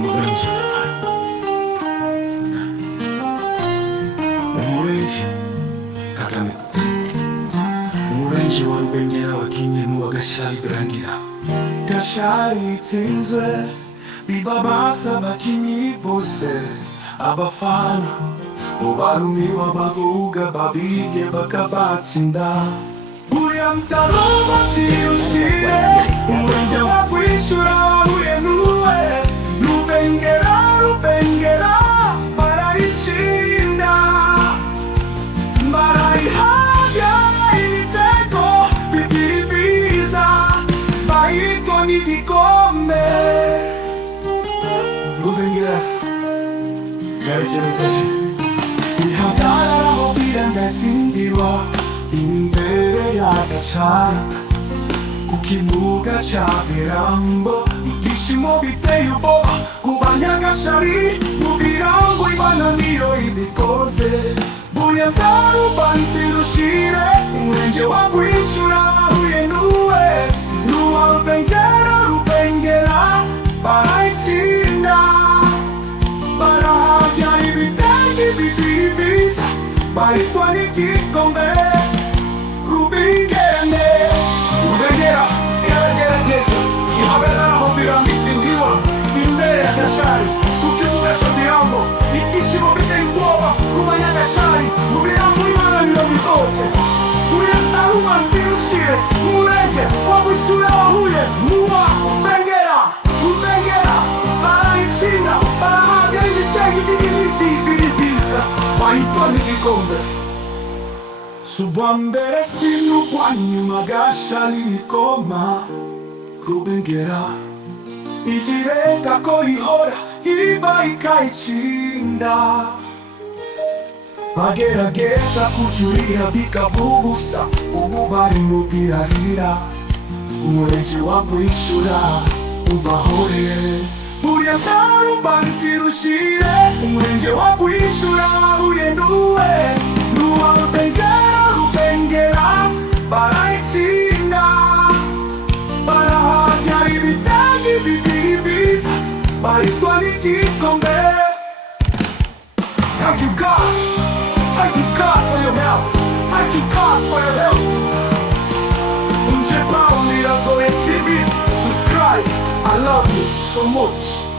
UMURENGE UMURENGE KAGAME UMURENGE wa RUBENGERA wakinye n'uwagashyari birangira gashyari itsinzwe bibabasa abakinyi bose abafana ubarumiwe bavuga babige bakabatsinda buriya mtaroba tirushire umurenge wa BWISHYURA wahuye n'uwe RUBENGERA barayitsinda barayihabya ibitego bibiri biza bahitwa n'igikombe RUBENGERA yarekereje ihagararaho birangatsindirwa imbere y'agacana ku kibuga cya BIRAMBO ibyishimo biteye ubwoba ku banyagashari mu BIRAMBO Imana niyo ibikoze buriya ntarubanti rushire umurenge wa BWISHYURA wahuye n'uwe n'uwa RUBENGERA barayitsinda barahabya ibitego bibiri biza bahitwa n'igikombe RUBENGERA yaragerageje ihagararaho birangitsindirwa imbere y'agashari ku kibuga cya BIRAMBO ibyishimo biteye ubwoba ku banyagashari mu BIRAMBO Imana niyo bikoze buriya ntarubanti rushire umurenge wa BWISHYURA wahuye n'uwa RUBENGERA barayitsinda barahabya ibitego bibiri biza bahitwa n'igikombe subwa mbere sinubwa nyuma gashari ikoma RUBENGERA igireka ko ihora iba ikayitsinda bagerageza kujurira bikabubusa ubu bari mu birahira umurenge wa BWISHYURA ubahorere buriya ntarubanti rushire umurenge wa BWISHYURA wahuye n'uwe n'uwa RUBENGERA barayitsinda barahabya ibitego bibiri biza bahitwa n'igikombe. Thank you God for your help, thank you God for your help. RirazoyeTV, subscribe, I love you so much.